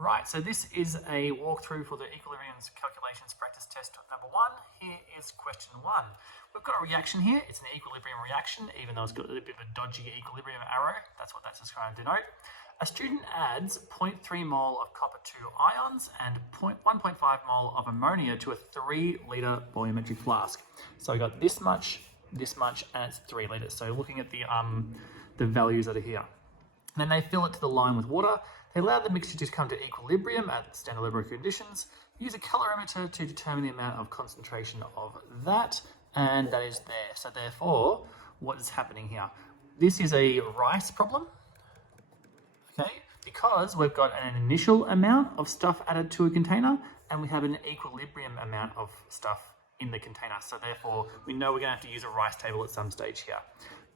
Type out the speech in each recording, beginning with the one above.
Right, so this is a walkthrough for the equilibriums calculations practice test number 1. Here is question 1. We've got a reaction here. It's an equilibrium reaction, even though it's got a little bit of a dodgy equilibrium arrow. That's what that's just going to denote. A student adds 0.3 mole of copper 2 ions and 1.5 mole of ammonia to a 3-litre volumetric flask. So we got this much, and it's 3 litres. So looking at the values that are here. And then they fill it to the line with water. They allow the mixture to come to equilibrium at standard laboratory conditions. Use a calorimeter to determine the amount of concentration of that, and that is there. So therefore, what is happening here? This is a rice problem, okay? Because we've got an initial amount of stuff added to a container, and we have an equilibrium amount of stuff in the container. So therefore, we know we're going to have to use a rice table at some stage here.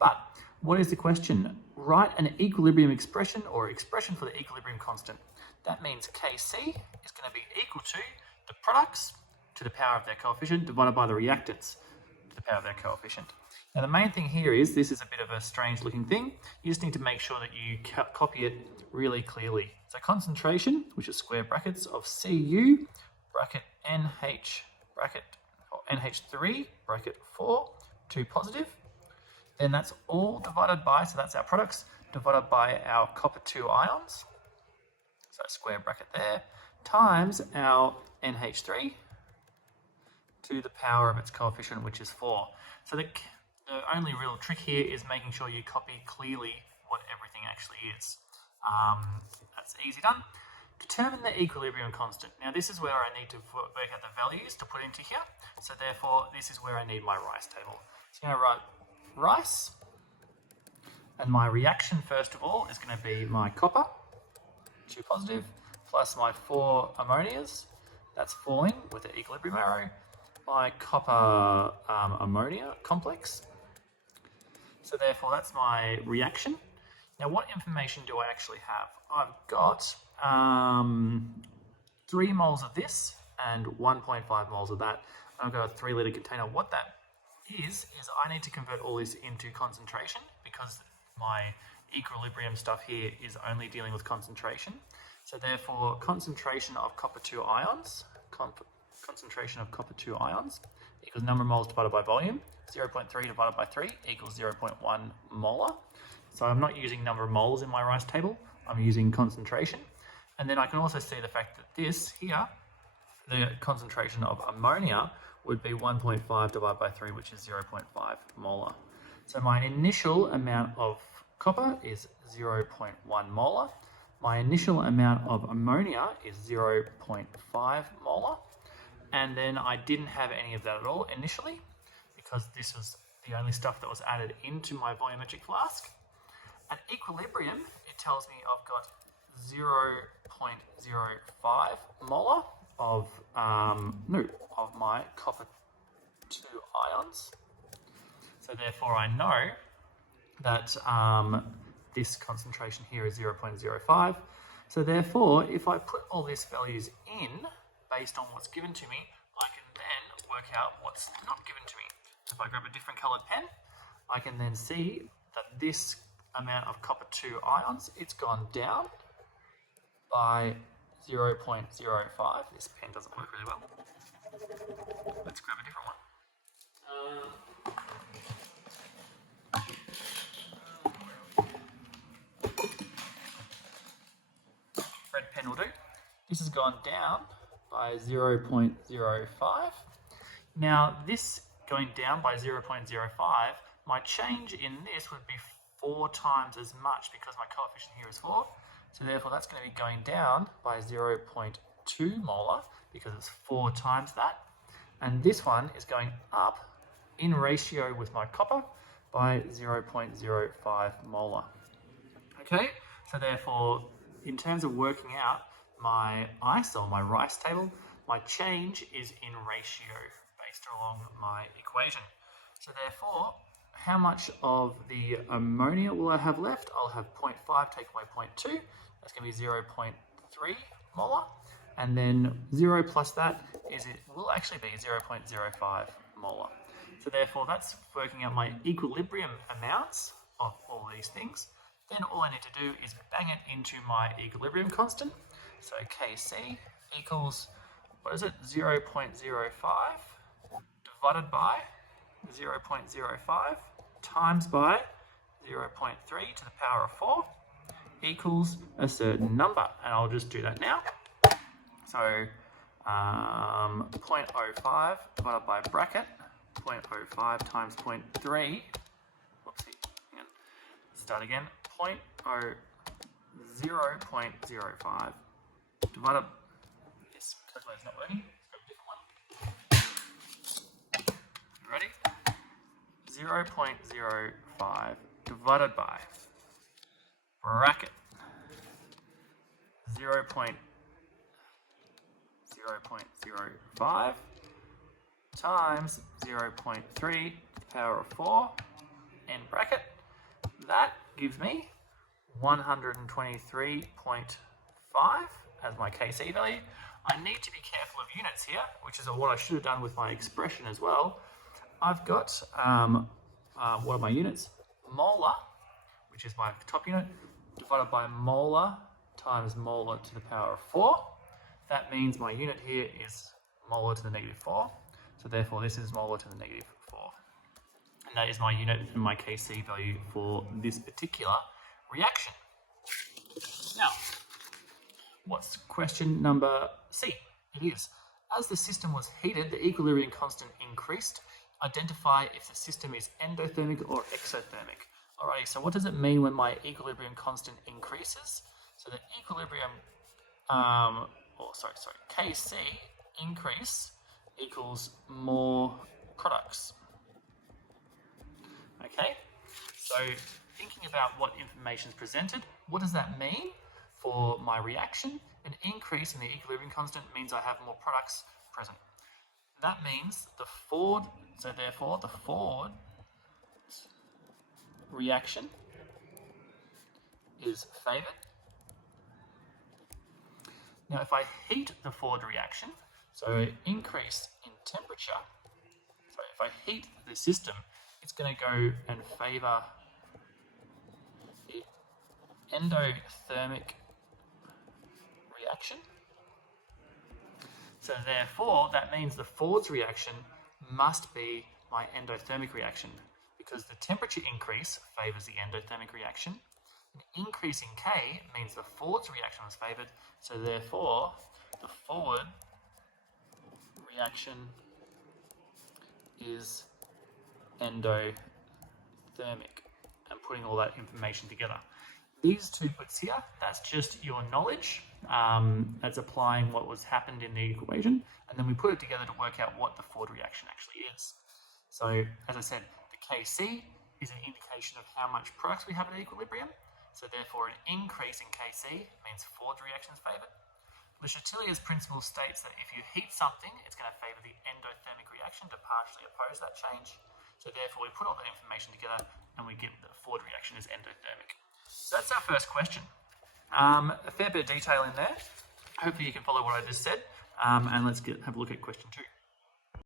But what is the question? Write an equilibrium expression or expression for the equilibrium constant. That means Kc is going to be equal to the products to the power of their coefficient divided by the reactants to the power of their coefficient. Now the main thing here is, this is a bit of a strange looking thing. You just need to make sure that you copy it really clearly. So concentration, which is square brackets of Cu bracket NH bracket or NH3 bracket 4 to positive. Then that's all divided by, so that's our products, divided by our copper 2 ions, so square bracket there, times our NH3 to the power of its coefficient, which is 4. So the only real trick here is making sure you copy clearly what everything actually is. That's easy done. Determine the equilibrium constant. Now this is where I need to work out the values to put into here. So therefore, this is where I need my rice table. So I'm going to write rice, and my reaction first of all is going to be my copper 2 positive plus my 4 ammonias, that's falling with the equilibrium arrow, my copper ammonia complex. So therefore that's my reaction. Now what information do I actually have? I've got 3 moles of this and 1.5 moles of that. I've got a 3-litre container. What that is I need to convert all this into concentration, because my equilibrium stuff here is only dealing with concentration. So therefore, concentration of copper 2 ions, equals number of moles divided by volume. 0.3 divided by 3 equals 0.1 molar. So I'm not using number of moles in my rice table, I'm using concentration. And then I can also see the fact that this here, the concentration of ammonia, would be 1.5 divided by 3, which is 0.5 molar. So my initial amount of copper is 0.1 molar. My initial amount of ammonia is 0.5 molar. And then I didn't have any of that at all initially, because this was the only stuff that was added into my volumetric flask. At equilibrium, it tells me I've got 0.05 molar of my copper 2 ions. So therefore I know that this concentration here is 0.05. So therefore, if I put all these values in based on what's given to me, I can then work out what's not given to me. So if I grab a different coloured pen, I can then see that this amount of copper 2 ions, it's gone down by 0.05. This pen doesn't work really well. Let's grab a different one. Red pen will do. This has gone down by 0.05. Now this going down by 0.05, my change in this would be 4 times as much, because my coefficient here is 4. So therefore that's going to be going down by 0.2 molar, because it's 4 times that. And this one is going up in ratio with my copper by 0.05 molar. Okay, so therefore, in terms of working out my ice or my rice table, my change is in ratio based along my equation. So therefore, how much of the ammonia will I have left? I'll have 0.5 take away 0.2. That's going to be 0.3 molar. And then 0 plus that will actually be 0.05 molar. So therefore, that's working out my equilibrium amounts of all these things. Then all I need to do is bang it into my equilibrium constant. So Kc equals, what is it, 0.05 divided by 0.05 times by 0.3 to the power of 4 equals a certain number. And I'll just do that now. So 0.05 divided by bracket 0.05 times 0.3. Whoopsie. Hang on. Start again. 0.05 divided. Yes, calculator's not working. Let's grab a different one. You ready? 0.05 divided by bracket 0.05 times 0.3 to the power of 4 in bracket. That gives me 123.5 as my Kc value. I need to be careful of units here, which is what I should have done with my expression as well. I've got, what are my units? Molar, which is my top unit, divided by molar times molar to the power of 4. That means my unit here is molar to the negative 4. So therefore this is molar to the negative 4. And that is my unit and my Kc value for this particular reaction. Now, what's question number C? It is, as the system was heated, the equilibrium constant increased. Identify if the system is endothermic or exothermic. Alrighty, so what does it mean when my equilibrium constant increases? So the equilibrium, Kc increase equals more products. Okay, so thinking about what information is presented, what does that mean for my reaction? An increase in the equilibrium constant means I have more products present. That means the forward, so therefore the forward reaction is favoured. Now if I heat the forward reaction, so increase in temperature, so if I heat the system, it's going to go and favour the endothermic reaction. So therefore, that means the forwards reaction must be my endothermic reaction, because the temperature increase favours the endothermic reaction. An increase in K means the forwards reaction was favoured, so therefore the forward reaction is endothermic. I'm putting all that information together. These two bits here, that's just your knowledge. That's applying what was happened in the equation, and then we put it together to work out what the forward reaction actually is. So, as I said, the Kc is an indication of how much products we have at equilibrium. So therefore, an increase in Kc means forward reaction is favoured. Le Chatelier's principle states that if you heat something, it's going to favour the endothermic reaction to partially oppose that change. So therefore, we put all that information together and we get the forward reaction is endothermic. So that's our first question. A fair bit of detail in there. Hopefully you can follow what I just said. And let's have a look at question 2.